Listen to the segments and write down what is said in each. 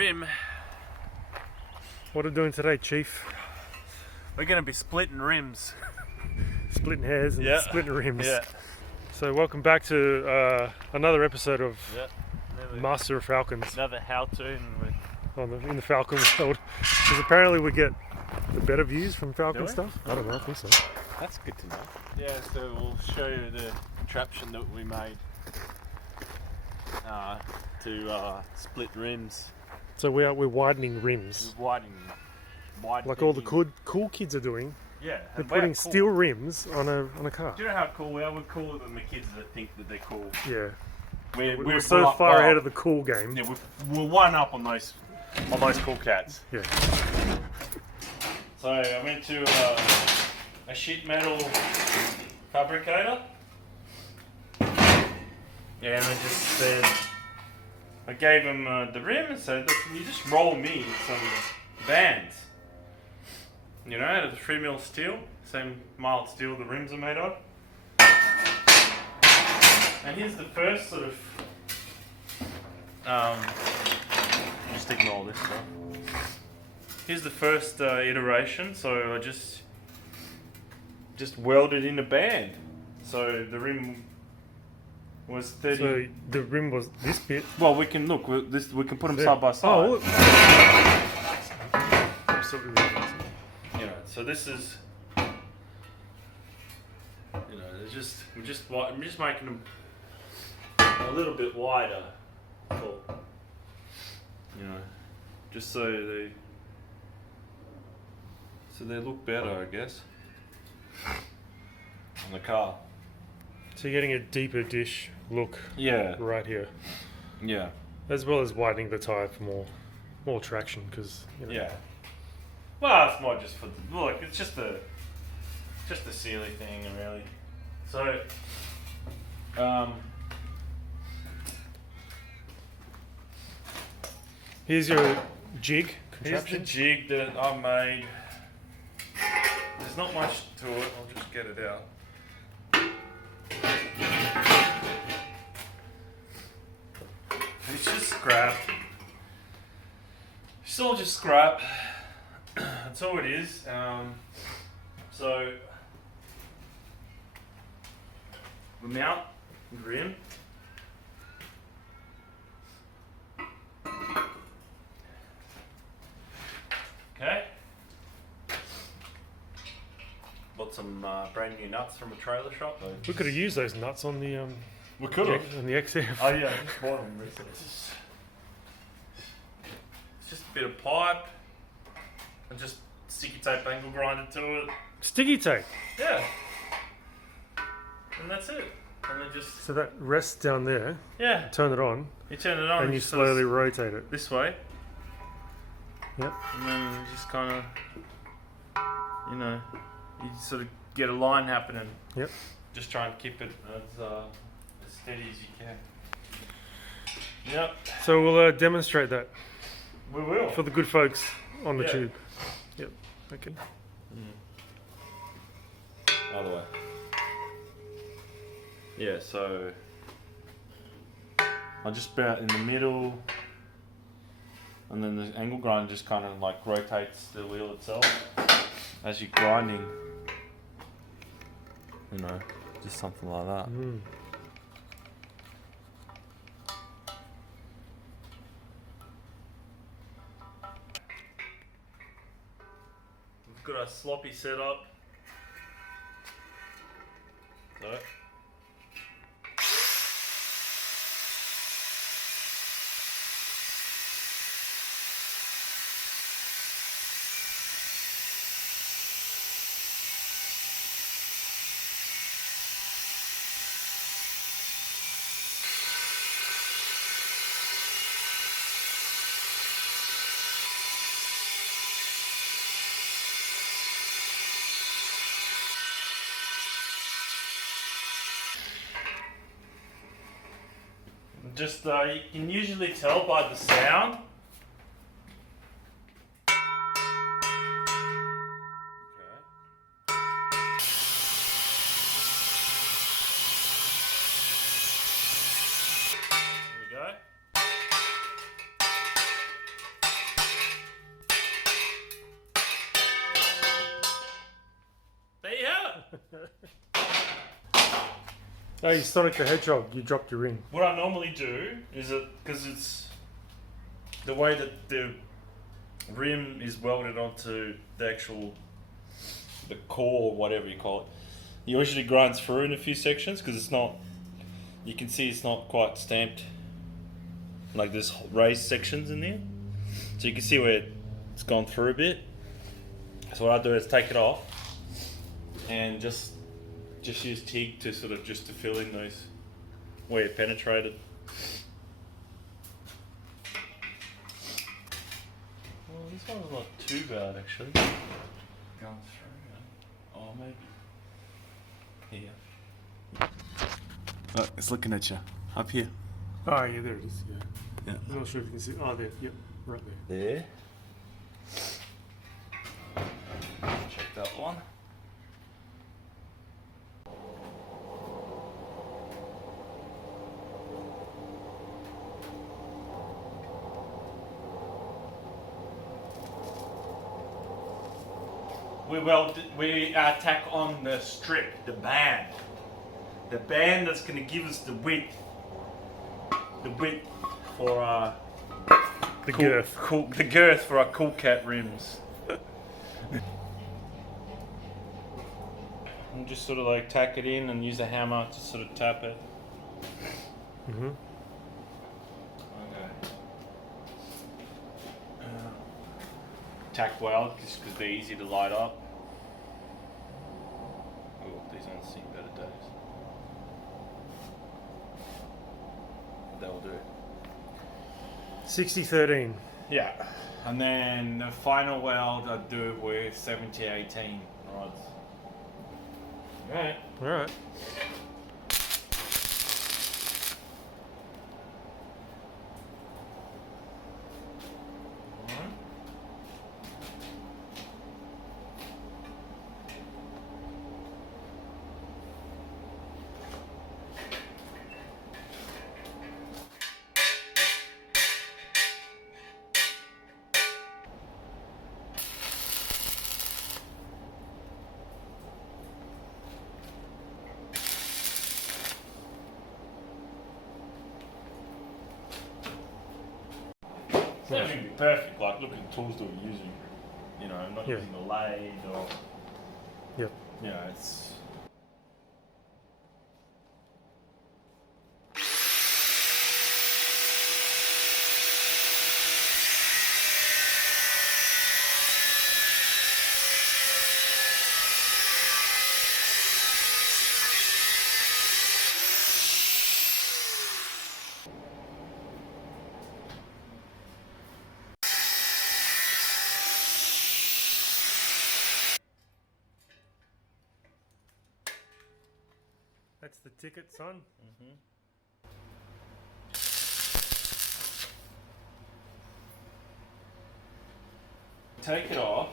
rim. What are we doing today, Chief? We're going to be splitting rims. Splitting hairs and splitting rims. Yeah. So welcome back to another episode of Another, Master of Falcons Another how-to in the Falcon world. Because apparently we get the better views from Falcon we? stuff. I don't know, I think so. That's good to know. Yeah, so we'll show you the contraption that we made to split rims. So we're widening rims. We're widening Like all the cool kids are doing. Yeah. They're putting steel rims on a car. Do you know how cool we are? We're cooler than the kids that think that they're cool. Yeah. We're so far ahead of the cool game. Yeah, we're one up on those cool cats. Yeah. So I went to a sheet metal fabricator. Yeah, and I just said, I gave him the rim and said, look, can you just roll me some bands? You know, out of the 3mm steel, same mild steel the rims are made of. And here's the first sort of, just ignore this stuff. Here's the first iteration, so I just welded in a band. So the rim was 30. So the rim was this bit. Well, we can look. We can put them side by side. Oh, look. Absolutely. You know, so this is. You know, I'm just making them a little bit wider. For, you know, just so they look better, I guess, on the car. So you're getting a deeper dish look. Yeah. Right here. Yeah. As well as widening the tyre for more traction, because Yeah. Well, it's more just for look. It's just a silly thing, really. So, here's your jig here's contraption. the jig that I made. There's not much to it. I'll just get it out. It's just scrap. It's all just scrap. That's all it is. So we mount the rim. Okay. Bought some brand new nuts from a trailer shop. We could have used those nuts on the We could have. on the XF. Oh yeah, I just bought them recently. It's just a bit of pipe and just sticky tape angle grinder to it. Sticky tape. Yeah. And that's it. And then just So that rests down there. yeah. Turn it on. You turn it on And you slowly rotate it. this way. Yep. And then you just kind of, you know, you sort of get a line happening. Yep. Just try and keep it as steady as you can. Yep. So we'll demonstrate that We will. for the good folks on the Yeah. tube. Yep. Okay. Other way. Yeah, so I just about in the middle, and then the angle grind just kind of like rotates the wheel itself as you're grinding. You know, just something like that. We've got a sloppy setup. So. Just, you can usually tell by the sound. There we go. Hey, Sonic the Hedgehog, you dropped your ring. What I normally do is because it's the way that the rim is welded onto the core, or whatever you call it. It usually grinds through in a few sections because it's not. You can see it's not quite stamped. Like there's raised sections in there, so you can see where it's gone through a bit. So what I do is take it off and just use TIG to sort of just to fill in those where it penetrated. Well, this one's not too bad actually. Going through. Oh, maybe here. Oh, it's looking at you up here. Oh, yeah, there it is. Yeah. Yeah. I'm not sure if you can see. Oh, there. Yep, right there. There. Check that one. We tack on the strip, the band that's going to give us the width for The girth. the girth for our cool cat rims. And just sort of like tack it in and use a hammer to sort of tap it. Mm-hmm. Okay. Tack weld just because they're easy to light up. Oh, these ones see better days. That'll do. 60-13. Yeah. And then the final weld I do with 70-18 rods. Alright. All right. It's not going to be perfect, like look at the tools that we're using. You know, I'm not Yeah. using a lathe or, Yep. you know, it's. That's the ticket, son. Mm-hmm. Take it off.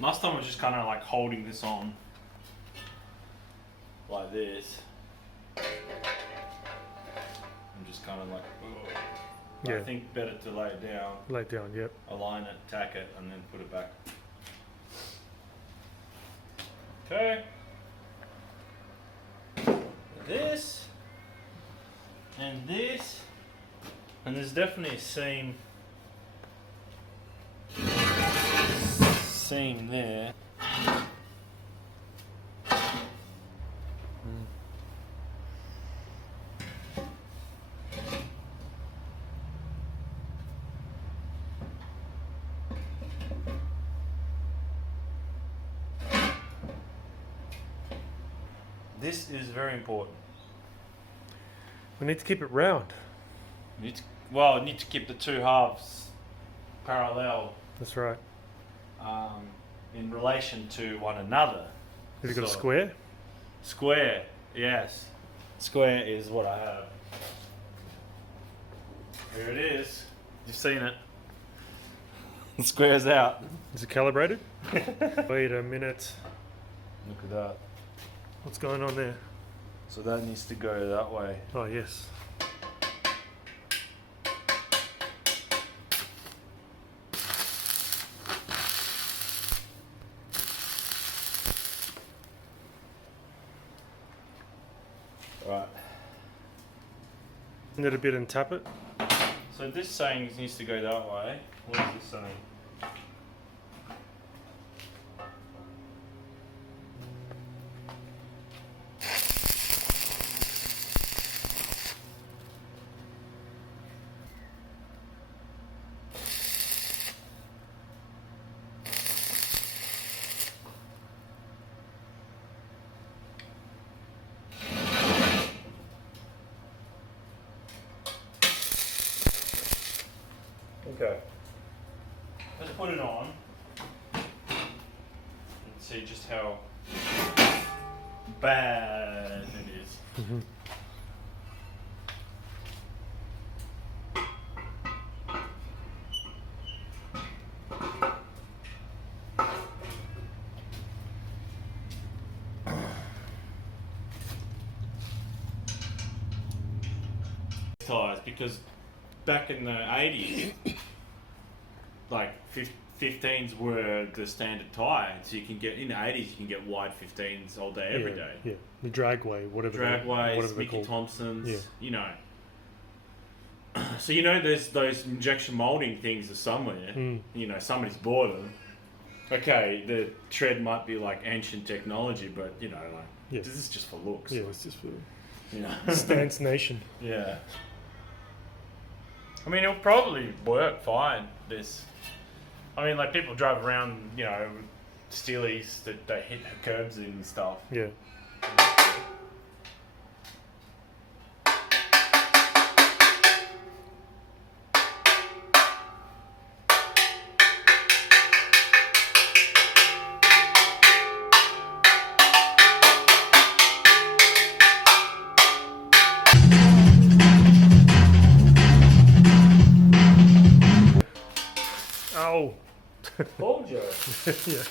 Last time I was just kind of like holding this on like this. I'm just kind of like, ugh. Yeah. I think better to lay it down, Lay it down, yep. align it, tack it, and then put it back. Okay. This and this, and there's definitely a seam there. This is very important. We need to keep it round. You need to keep the two halves parallel That's right. in relation to one another. Have you got a So- square? Square, yes. Square is what I have. Here it is. You've seen it. The square's out. Is it calibrated? Wait a minute. Look at that. What's going on there? So that needs to go that way. Oh, yes. loosen it a bit and tap it. So this saying needs to go that way. What is this saying? Okay. Let's put it on and see just how bad it is. Mm-hmm. Tires, because back in the 80s, like 15s were the standard tire, so you can get in the 80s you can get wide 15s all day every day. Yeah, the dragway, whatever Dragways, Mickey called. Thompsons, Yeah. you know. So you know there's those injection molding things are somewhere. You know, somebody's bought them. Okay, the tread might be like ancient technology, but you know, like this is just for looks. Yeah, it's just for you know. Stance Nation. Yeah. I mean, it'll probably work fine, this. I mean, like, people drive around, you know, steelies that they hit curbs in and stuff. Yeah. Oh. Told you. Yeah.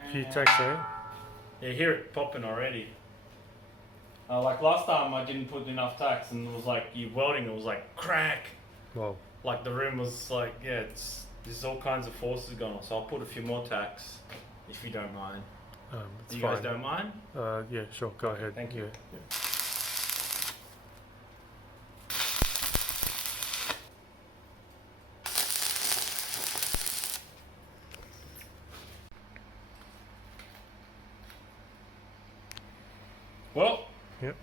A few takes there. Yeah, you hear it popping already. Like last time I didn't put enough tacks and it was like, you welding, it was like crack. Wow. Like the rim was like, yeah, there's all kinds of forces going on. So I'll put a few more tacks, if you don't mind. It's You fine. guys don't mind? Yeah, sure. Go ahead. Thank you. Yeah. Well, Yep.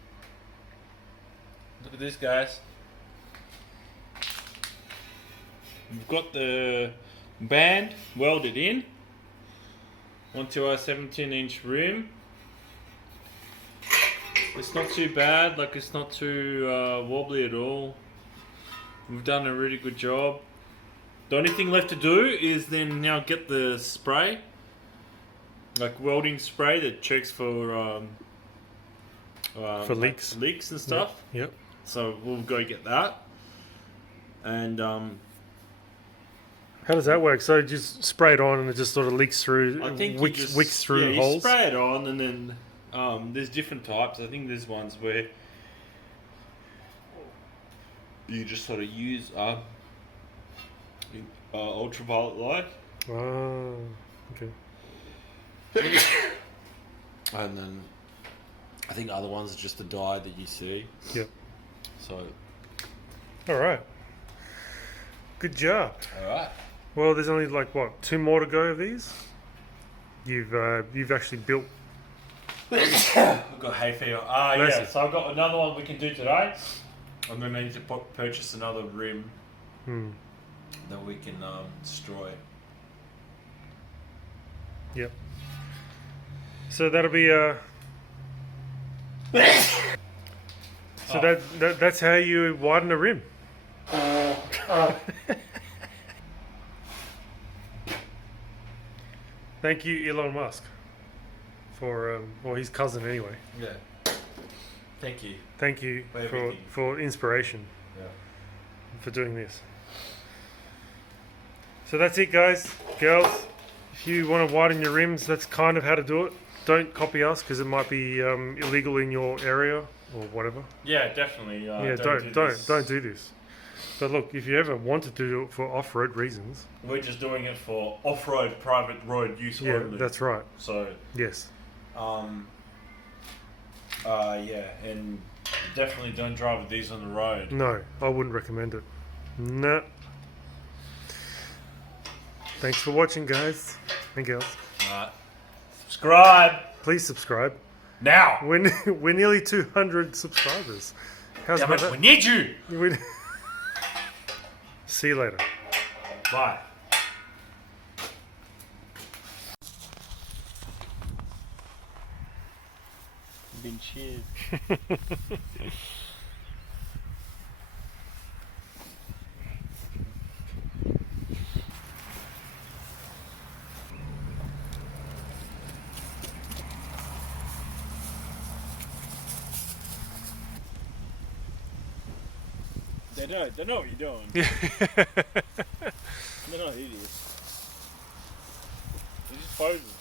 look at this, guys. We've got the band welded in onto our 17-inch rim. It's not too bad, like it's not too wobbly at all. We've done a really good job. The only thing left to do is then now get the spray, like welding spray that checks for leaks. leaks and stuff. Yep. So we'll go get that. And How does that work? So you just spray it on and it just sort of leaks through, I think wicks through you holes? spray it on, and then there's different types. I think there's ones where you just sort of use ultraviolet light. Oh, okay. And then I think other ones are just the dye that you see. Yep. So. All right. Good job. All right. Well, there's only like what, 2 more to go of these. You've actually built. I've got hay fever. Yeah. So I've got another one we can do today. And then I need to purchase another rim that we can destroy. Yep. So that'll be So that's how you widen a rim. Thank you, Elon Musk, for well, his cousin anyway. Yeah. Thank you. Thank you for inspiration. Yeah. For doing this. So that's it, guys, girls. If you want to widen your rims, that's kind of how to do it. Don't copy us because it might be illegal in your area or whatever. Yeah, definitely. Don't do this. But look, if you ever wanted to do it for off-road reasons, We're just doing it for off-road, private road use yeah, only. that's right. So, Yes. yeah, and definitely don't drive with these on the road. No, I wouldn't recommend it. No. Thanks for watching, guys and girls. Subscribe Please subscribe. now. We're nearly 200 subscribers. How's Damn about it, we need you. that? See you later. Bye. Been cheered. They know what you're doing. They're not idiots. They're just posing.